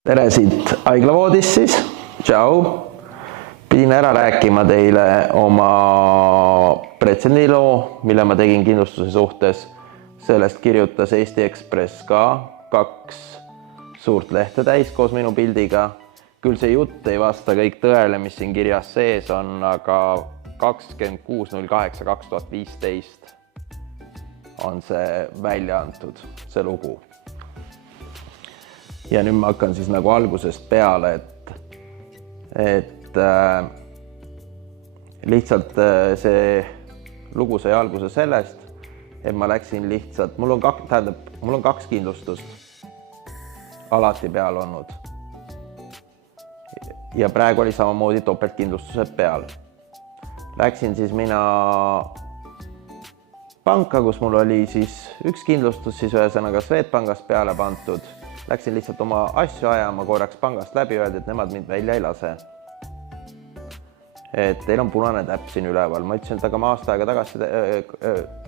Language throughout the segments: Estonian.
Tere siit haiglavoodist siis, tšau. Pidin ära rääkima teile oma pretsendiloo, mille ma tegin kindlustuse suhtes. Sellest kirjutas Eesti Ekspress ka 2 suurt lehte täis koos minu pildiga. Küll see jutt ei vasta kõik tõele, mis siin kirjas sees on, aga 26.08.2015 on see välja antud, see lugu. Ja nüüd ma hakkan siis nagu algusest peale, et lihtsalt see lugu sai alguse sellest, et ma läksin lihtsalt, mul on 2 kindlustust alati peal olnud. Ja praegu oli samamoodi topeltkindlustused peal. Läksin siis mina panka, kus mul oli siis üks kindlustus, siis ühesõnaga Swedbankast peale pantud. Läksin lihtsalt oma asju ajama korraks pangast läbi, öeldi, et nemad mind välja ei lase. Et teil on punane täpp siin üleval. Ma ütlesin, et aga ma aasta aega tagasi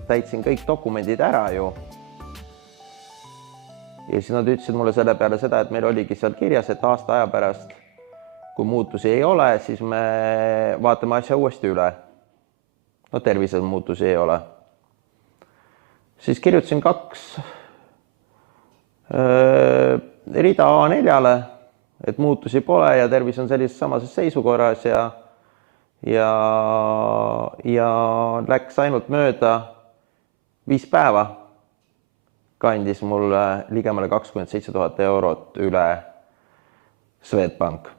täitsin kõik dokumendid ära ju. Ja siis nad ütlesid mulle selle peale seda, et meil oligi seal kirjas, et aasta aja pärast, kui muutusi ei ole, siis me vaatame asja uuesti üle. No tervises muutusi ei ole. Siis kirjutasin 2 rida A4-le, et muutusi pole ja tervis on sellises samases seisukorras ja läks ainult mööda 5 päeva. Kandis mulle ligemale 27 000 eurot üle Swedbank.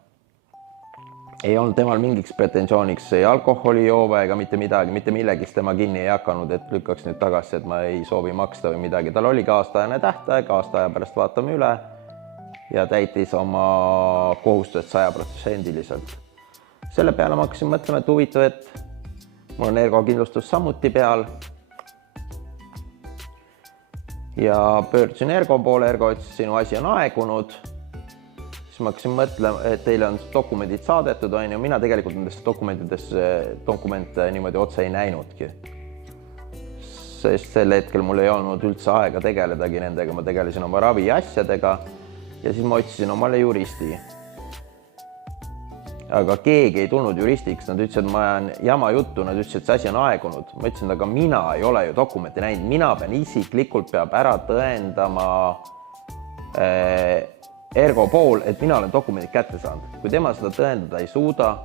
Ei olnud temal mingiks pretensiooniks ei alkoholijoove ega mitte midagi, mitte millegist tema kinni ei hakanud, et lükkaks nüüd tagasi, et ma ei soovi maksta või midagi. Tal oligi aastaajane tähtaeg, aasta aja pärast vaatame üle ja täitis oma kohustused 100%. Selle peale ma hakkasin mõtlema, et huvitav, et mul on Ergo kindlustus samuti peal. Ja pöördusin Ergo poole, Ergo ütles, sinu asi on aegunud. Siis ma hakkasin mõtlema, et teile on dokumendid saadetud, ja mina tegelikult nendest dokumente niimoodi otse ei näinudki. Sest sel hetkel mul ei olnud üldse aega tegeledagi nendega, ma tegelesin oma ravi asjadega ja siis ma otsisin omale juristi. Aga keegi ei tulnud juristiks, nad ütlesid, et ma ajan jama juttu, nad ütlesid, et see asi on aegunud. Ma ütlesin, aga mina ei ole ju dokumenti näinud, mina pean isiklikult peab ära tõendama Ergo pool, et mina olen dokumendid kätte saanud. Kui tema seda tõendada ei suuda,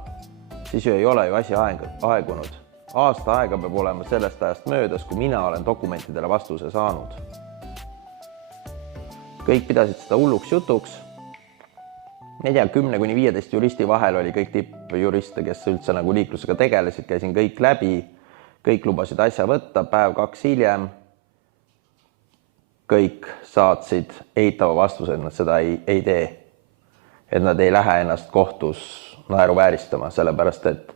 siis ju ei ole ju asi aegunud. Aasta aega peab olema sellest ajast möödas, kui mina olen dokumentidele vastuse saanud. Kõik pidasid seda hulluks jutuks. 10–15 juristi vahel oli kõik tippjuriste, kes üldse nagu liiklusega tegelesid, käisin kõik läbi, kõik lubasid asja võtta, päev 2 hiljem. Kõik saatsid eitava vastuse, et nad seda ei tee. Et nad ei lähe ennast kohtus naeru vääristama, sellepärast et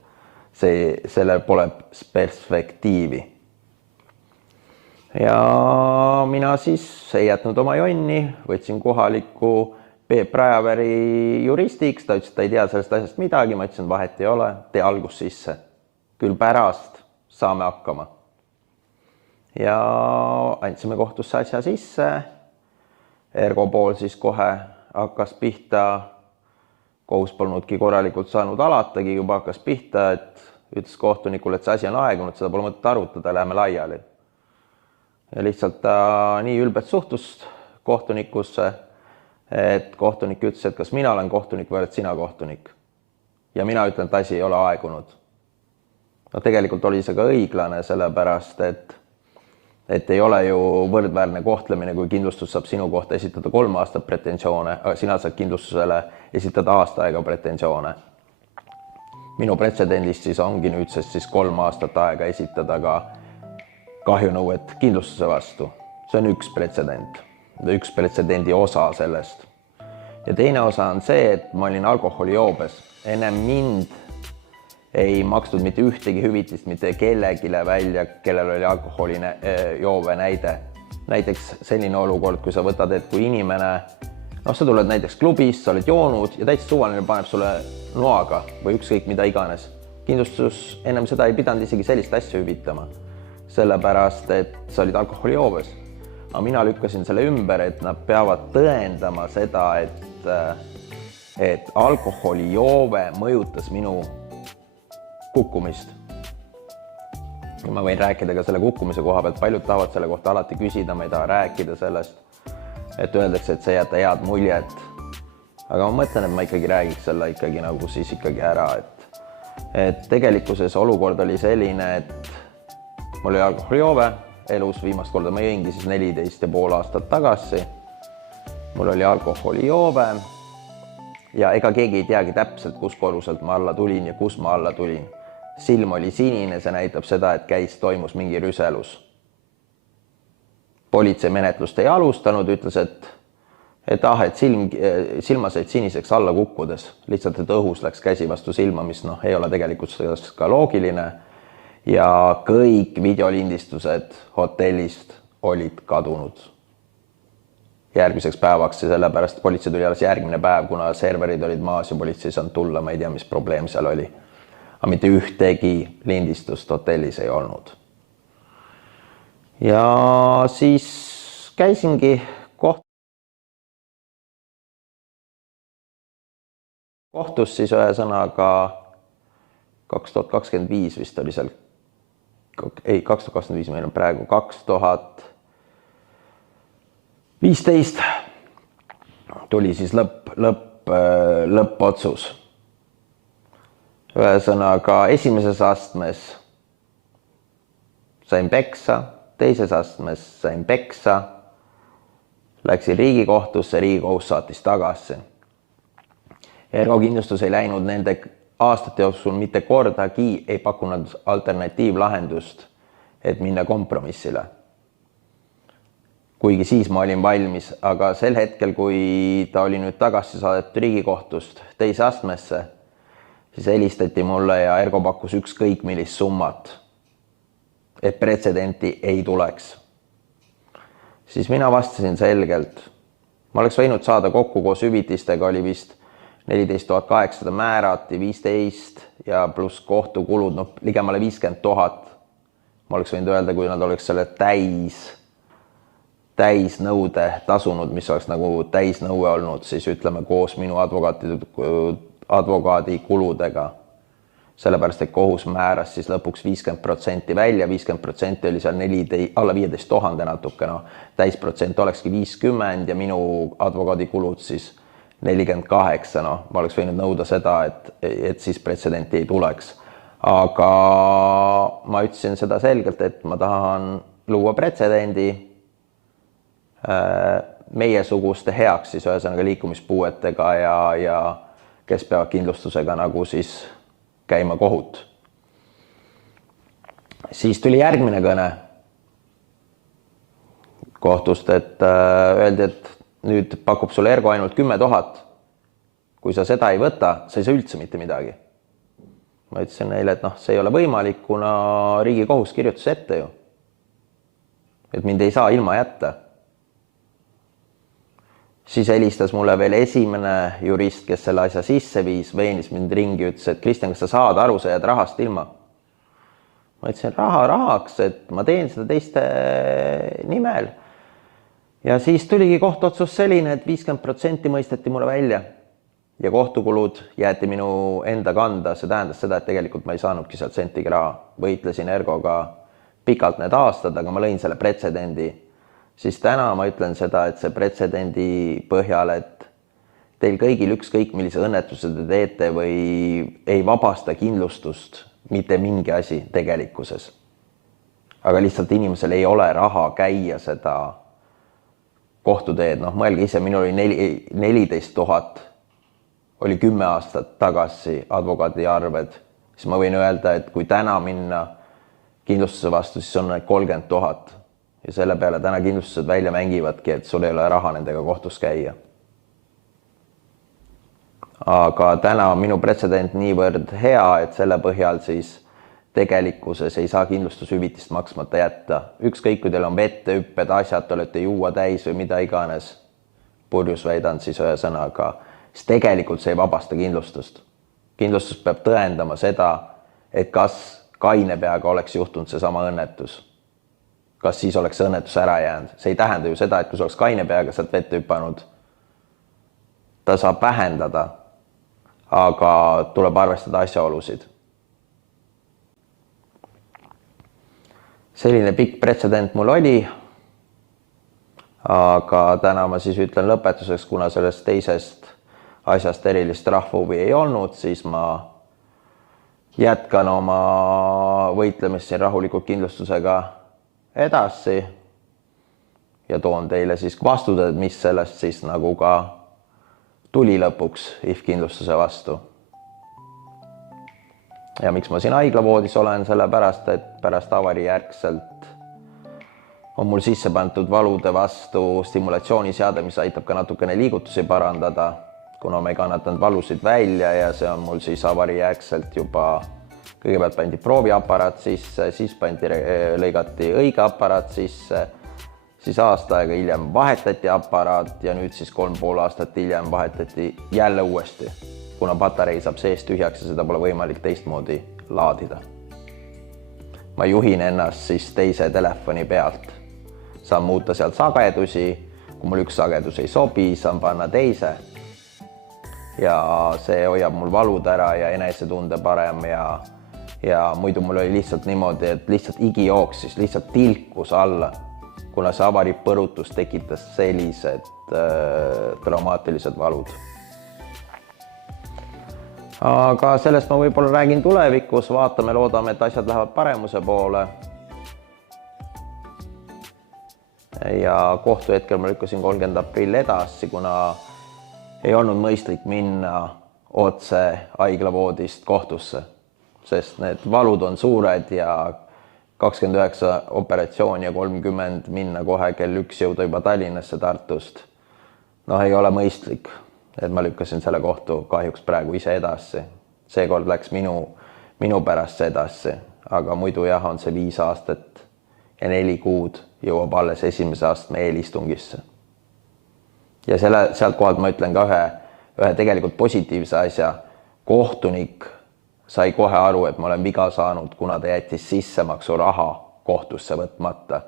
sellel pole perspektiivi. Ja mina siis ei jätnud oma jonni, võtsin kohaliku Peep Rajaveri juristiks, ta ütles, et ta ei tea sellest asjast midagi, ma ütlesin, vahet ei ole, tee algus sisse. Küll pärast saame hakkama. Ja andsime kohtusse asja sisse, Ergo pool siis kohe hakkas pihta, kohus polnudki korralikult saanud alatagi, juba hakkas pihta, et ütles kohtunikule, et see asi on aegunud, seda pole mõtet arutada, läheme laiali. Ja lihtsalt ta nii ülbet suhtust kohtunikusse, et kohtunik ütles, et kas mina olen kohtunik või oled sina kohtunik. Ja mina ütlen, et asi ei ole aegunud. No tegelikult oli see ka õiglane, sellepärast, et ei ole ju võrdväärne kohtlemine, kui kindlustus saab sinu kohta esitada 3 aastat pretensioone, aga sina saad kindlustusele esitada aasta aega pretensioone. Minu pretsedendist siis ongi nüüdsest siis 3 aastat aega esitada ka kahjunõuet kindlustuse vastu. See on üks pretsedent, üks pretsedendi osa sellest. Ja teine osa on see, et ma olin alkoholijoobes. Enne mind ei makstud mitte ühtegi hüvitist mitte kellegile välja, kellel oli alkoholijoove näide. Näiteks selline olukord, kui sa võtad, et kui inimene, sa tuled näiteks klubis, sa oled joonud ja täitsa suvaline paneb sulle noaga või ükskõik mida iganes. Kindlustus ennem seda ei pidanud isegi sellist asja hüvitama, sellepärast, et sa olid alkoholijoobes. Aga mina lükkasin selle ümber, et nad peavad tõendama seda, et et alkoholijoove mõjutas minu kukkumist. Ja ma võin rääkida ka selle kukkumise koha pealt, paljud tahavad selle kohta alati küsida, ma ei taha rääkida sellest, et öeldakse, et see jätta head muljet. Aga ma mõtlen, et ma ikkagi räägiks selle ikkagi nagu siis ikkagi ära, et tegelikkuses olukord oli selline, et mul oli alkoholijoove elus, viimast korda ma jõingi siis 14,5 aastat tagasi. Mul oli alkoholijoove ja ega keegi ei teagi täpselt, kus korruselt ma alla tulin ja kus ma alla tulin. Silm oli sinine, see näitab seda, et toimus mingi rüselus. Politsei menetlust ei alustanud, ütles, et silma said siniseks alla kukkudes. Lihtsalt, et õhus läks käsi vastu silma, mis ei ole tegelikult ka loogiline. Ja kõik videolindistused hotellist olid kadunud järgmiseks päevaks ja sellepärast politsei tuli alles järgmine päev, kuna serverid olid maas ja politsei ei saanud tulla, ma ei tea, mis probleem seal oli. Aga mitte ühtegi lindistust hotellis ei olnud. Ja siis käisingi kohtus siis ühesõnaga 2025 vist oli seal, ei 2025 meil on praegu 2015 tuli siis lõppotsus. Ühesõnaga esimeses astmes sain peksa, teises astmes sain peksa, läksin Riigikohtusse, Riigikohus saatis tagasi. Ergokindlustus ei läinud nende aastate jooksul mitte kordagi, ei pakkunud alternatiivlahendust, et minna kompromissile. Kuigi siis ma olin valmis, aga sel hetkel, kui ta oli nüüd tagasi saadetud Riigikohtust teise astmesse, siis helistati mulle ja Ergo pakkus ükskõik millist summat, et pretsedenti ei tuleks. Siis mina vastasin selgelt. Ma oleks võinud saada kokku koos hüvitistega, oli vist 14 800 määrati, 15 ja pluss kohtukulud, ligemale 50 000. Ma oleks võinud öelda, kui nad oleks selle täisnõude tasunud, mis oleks nagu täisnõue olnud, siis ütleme koos minu advokaadi kuludega. Sellepärast, et kohus määras siis lõpuks 50% välja, 50% oli seal alla 15 000 natuke, täisprotsent olekski 50 ja minu advokaadi kulud siis 48, ma oleks võinud nõuda seda, et siis pretsedenti ei tuleks. Aga ma ütlesin seda selgelt, et ma tahan luua pretsedendi meiesuguste heaks, siis ühesõnaga liikumispuuetega ja kes peavad kindlustusega nagu siis käima kohut. Siis tuli järgmine kõne kohtust, et öeldi, et nüüd pakub sulle Ergo ainult 10 000. Kui sa seda ei võta, sa ei saa üldse mitte midagi. Ma ütlesin neile, et see ei ole võimalik, kuna Riigikohus kirjutas ette ju. Et mind ei saa ilma jätta. Siis helistas mulle veel esimene jurist, kes selle asja sisse viis, veenis mind ringi, ütles, et Kristjan, kas sa saad aru, sa jääd rahast ilma? Ma ütlesin rahaks, et ma teen seda teiste nimel. Ja siis tuligi kohtuotsus selline, et 50% mõisteti mulle välja ja kohtukulud jäeti minu enda kanda. See tähendas seda, et tegelikult ma ei saanudki sealt sentigi raha. Võitlesin Ergoga pikalt need aastad, aga ma lõin selle pretsedendi. Siis täna ma ütlen seda, et see pretsedendi põhjal, et teil kõigil ükskõik millise õnnetuse te teete või ei vabasta kindlustust mitte mingi asi tegelikkuses. Aga lihtsalt inimesel ei ole raha käia seda kohtuteed, mõelge ise, minul oli 14 000, oli 10 aastat tagasi advokaadi arved, siis ma võin öelda, et kui täna minna kindlustuse vastu, siis on 30 000 ja selle peale täna kindlustused välja mängivadki, et sul ei ole raha nendega kohtus käia. Aga täna on minu pretsedent niivõrd hea, et selle põhjal siis tegelikkuses ei saa kindlustushüvitist maksmata jätta. Ükskõik, kui teil on vette, hüpped, asjad, te olete juua täis või mida iganes, purjus väidan siis ühesõnaga, siis tegelikult see ei vabasta kindlustust. Kindlustus peab tõendama seda, et kas kaine peaga oleks juhtunud see sama õnnetus. Kas siis oleks see õnnetus ära jäänud. See ei tähenda ju seda, et kui see oleks kaine peaga sealt vette hüpanud, ta saab vähendada aga tuleb arvestada asjaolusid. Selline pikk pretsedent mul oli, aga täna ma siis ütlen lõpetuseks, kuna sellest teisest asjast erilist rahvahuvi ei olnud, siis ma jätkan oma võitlemist siin rahulikult kindlustusega edasi ja toon teile siis vastused, mis sellest siis nagu ka tuli lõpuks IF kindlustuse vastu. Ja miks ma siin haiglavoodis olen, sellepärast, et pärast avarii järgselt on mul sisse pandud valude vastu stimulatsiooniseade, mis aitab ka natukene liigutusi parandada, kuna ma ei kannatanud valusid välja ja see on mul siis avarii järgselt juba, kõigepealt pandi prooviaparaat sisse, siis lõigati õige aparaat sisse, siis aasta aega hiljem vahetati aparaat ja nüüd siis 3,5 aastat hiljem vahetati jälle uuesti, kuna patarei saab seest tühjaks ja seda pole võimalik teistmoodi laadida. Ma juhin ennast siis teise telefoni pealt. Saan muuta sealt sagedusi, kui mul üks sagedus ei sobi, saan panna teise ja see hoiab mul valud ära ja enesetunde parem ja muidu mul oli lihtsalt niimoodi, et lihtsalt igi jooksis, lihtsalt tilkus alla, kuna see avarii põrutus tekitas sellised traumaatilised valud. Aga sellest ma võib-olla räägin tulevikus, vaatame, loodame, et asjad lähevad paremuse poole. Ja kohtu hetkel ma lükkasin 30. aprill edasi, kuna ei olnud mõistlik minna otse haiglavoodist kohtusse, sest need valud on suured ja 29 operatsiooni ja 30 minna kohe kell 1 jõuda juba Tallinnasse Tartust. Ei ole mõistlik, et ma lükkasin selle kohtu kahjuks praegu ise edasi. Seekord läks minu pärast edasi, aga muidu jah, on see 5 aastat ja 4 kuud jõuab alles esimese astme eelistungisse. Ja sealt kohalt ma ütlen ka ühe tegelikult positiivse asja. Kohtunik sai kohe aru, et ma olen viga saanud, kuna ta jättis sissemaksu raha kohtusse võtmata.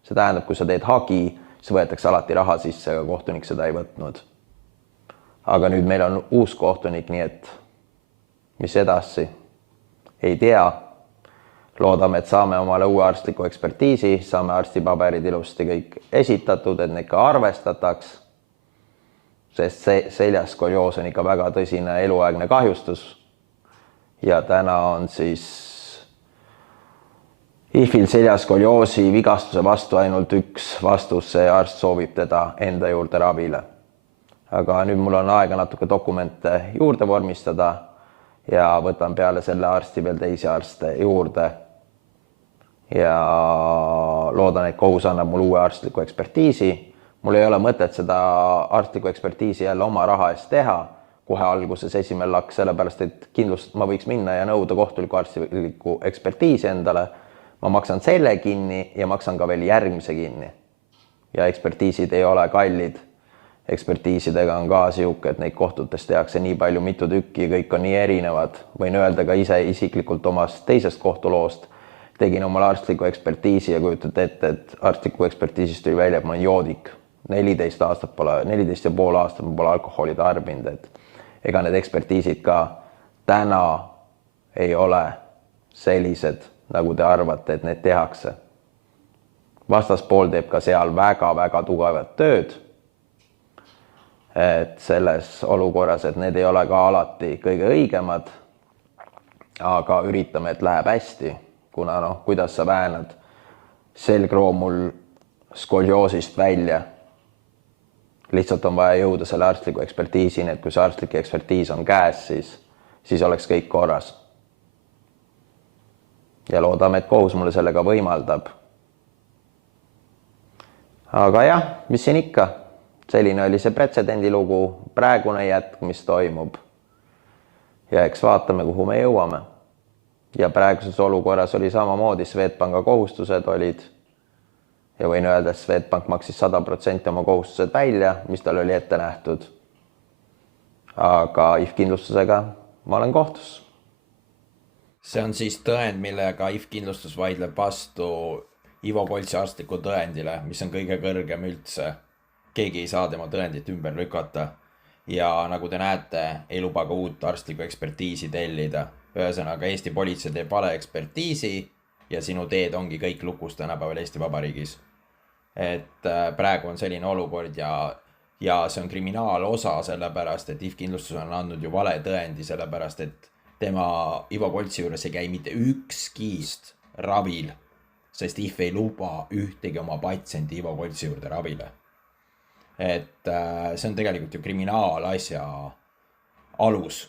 See tähendab, kui sa teed hagi, siis võetakse alati raha sisse, aga kohtunik seda ei võtnud. Aga nüüd meil on uus kohtunik, nii et mis edasi? Ei tea. Loodame, et saame omale uue arstliku ekspertiisi, saame arstipaberid ilusti kõik esitatud, et neid ka arvestataks, sest seljaskoliooos on ikka väga tõsine eluaegne kahjustus. Ja täna on siis IF-il seljaskolioosi vigastuse vastu ainult üks vastus, see arst soovib teda enda juurde ravile. Aga nüüd mul on aega natuke dokumente juurde vormistada ja võtan peale selle arsti veel teisi arste juurde. Ja loodan, et kohus annab mul uue arstliku ekspertiisi. Mul ei ole mõtet seda arstliku ekspertiisi jälle oma raha eest teha kohe alguses esimel laks, sellepärast et kindlust ma võiks minna ja nõuda kohtuliku arstliku ekspertiisi endale. Ma maksan selle kinni ja maksan ka veel järgmise kinni. Ja ekspertiisid ei ole kallid. Ekspertiisidega on ka siuke, et neid kohtutes tehakse nii palju, mitu tükki, kõik on nii erinevad. Võin öelda ka ise isiklikult omast teisest kohtuloost. Tegin omale arstliku ekspertiisi ja kujutate ette, et arstliku ekspertiisist tuli välja, et ma olen joodik. 14,5 aastat ma pole alkoholi tarbinud, et ega need ekspertiisid ka täna ei ole sellised, nagu te arvate, et need tehakse. Vastaspool teeb ka seal väga-väga tugevat tööd. Et selles olukorras, et need ei ole ka alati kõige õigemad, aga üritame, et läheb hästi, kuna kuidas sa väänad selgroomul skolioosist välja. Lihtsalt on vaja jõuda selle arstliku ekspertiisini, et kui see arstlik ekspertiis on käes, siis oleks kõik korras. Ja loodame, et kohus mulle sellega võimaldab. Aga jah, mis siin ikka? Selline oli see pretsedendi lugu, praegune jätk, mis toimub. Ja eks vaatame, kuhu me jõuame. Ja praeguses olukorras oli samamoodi, Swedbanka kohustused olid. Ja võin öelda, et Swedbank maksis 100% oma kohustused välja, mis tal oli ette nähtud. Aga IF kindlustusega ma olen kohtus. See on siis tõend, millega IF kindlustus vaidleb vastu Ivo Koltsi arstliku tõendile, mis on kõige kõrgem üldse. Keegi ei saa tema tõendit ümber lükata. ja nagu te näete, ei luba ka uut arstlikku ekspertiisi tellida. Ühesõnaga, Eesti politsei teeb vale ekspertiisi ja sinu teed ongi kõik lukus tänapäeval Eesti Vabariigis. Et praegu on selline olukord ja see on kriminaalosa sellepärast, et IF Kindlustus on andnud ju vale tõendi sellepärast, et tema Ivo Koltsi juures ei käi mitte ükski ravil, sest IF ei luba ühtegi oma patsiendi Ivo Koltsi juurde ravile. Et see on tegelikult ju kriminaalasja alus.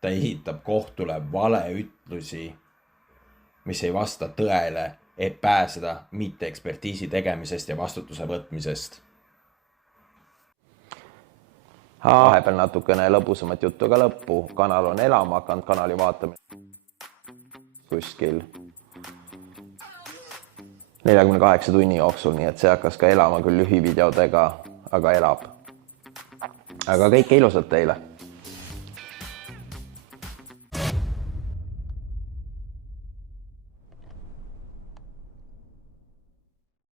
Ta esitab kohtule valeütlusi, mis ei vasta tõele, et pääseda mitte ekspertiisi tegemisest ja vastutuse võtmisest. Vahepeal natukene lõbusamat juttu ka lõppu. Kanal on elama hakanud, kanali vaatamine kuskil 48 tunni jooksul, nii et see hakkas ka elama küll lühivideodega, aga elab. Aga kõike ilusat teile!